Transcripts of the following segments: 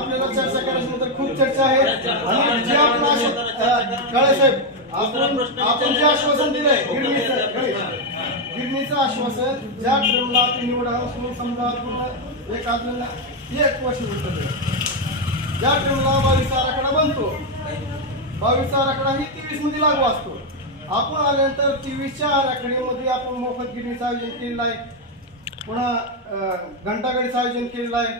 आपल्याला चर्चा करायची नंतर खूप चर्चा आहे. आणि जे आपण काळे साहेब आपण आपण जे आश्वासन दिलंय गिरणीचं आश्वासन ज्या ट्रेनला ते निवडा समजा पूर्ण एक अजून एक वर्ष. ज्या ट्रेनला बावीस आराखडा बनतो बावीसचा आराखडा ही तेवीसमध्ये लागू असतो. आपण आल्यानंतर तेवीसच्या आराखड्यामध्ये आपण मोफत गिरणीचं आयोजन केलेलं आहे. पुन्हा घंटागाडीचं आयोजन केलेलं आहे.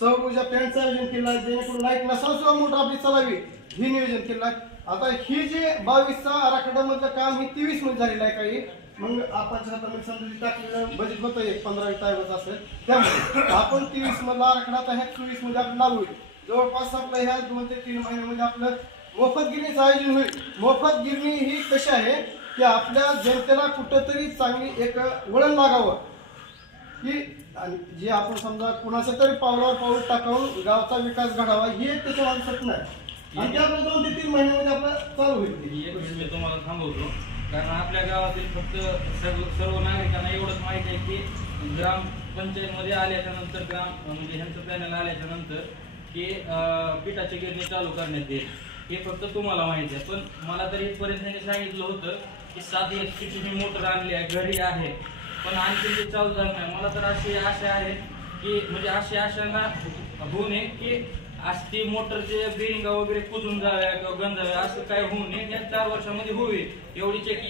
सौर ऊर्जा प्लॅन्टचं आयोजन केलं आहे जेणेकरून लाइट नसाल सुद्धा मोटर आपली चालावी हे नियोजन केलं. आहे आता ही जे बावीसचा आराखड्यामधलं काम हे तेवीसमध्ये झालेलं आहे काही. मग आपण हातामध्ये समजा टाकलेलं बजेट होतं एक पंधरा वीस होत असेल त्यामुळे आपण तेवीस मधला आराखडा आता ह्या चोवीसमध्ये आपलं लागू होईल. जवळपास आपलं ह्या दोन ते तीन महिन्यामध्ये आपलं मोफत गिरणीचं आयोजन होईल. मोफत गिरणी ही कशी आहे? की आपल्या जनतेला कुठंतरी चांगली एक वळण लागावं. की जे आपण समजा कुणाच्या तरी पावलावर पाऊल टाकावून गावचा विकास घडावा हे त्याच्या माझं स्वप्न आहे आणि ते आपलं दोन ते तीन महिन्यामध्ये आपलं चालू होईल एक गोष्ट मी तुम्हाला थांबवतो. कारण आपल्या गावातील फक्त सर्व सर्व नागरिकांना एवढंच माहिती आहे की ग्रामपंचायतमध्ये आल्याच्यानंतर ग्राम म्हणजे ह्यांचं पॅनल आल्याच्यानंतर की पिठाची गिरणी चालू करण्यात येईल. हे फक्त तुम्हाला माहिती आहे. पण मला तर इथपर्यंत त्यांनी सांगितलं होतं की सात एच पीची मोटर आणली आहे घरी आहे. पण आणखी ते चालू झालं नाही. मला तर अशी आशा आहे की म्हणजे अशी आशांना होऊ नये की आज ती मोटरचे बिरिंगा वगैरे कुजून जाव्या किंवा गंजाव्या असं काय होऊ नये. या चार वर्षामध्ये होईल. एवढी चेकिंग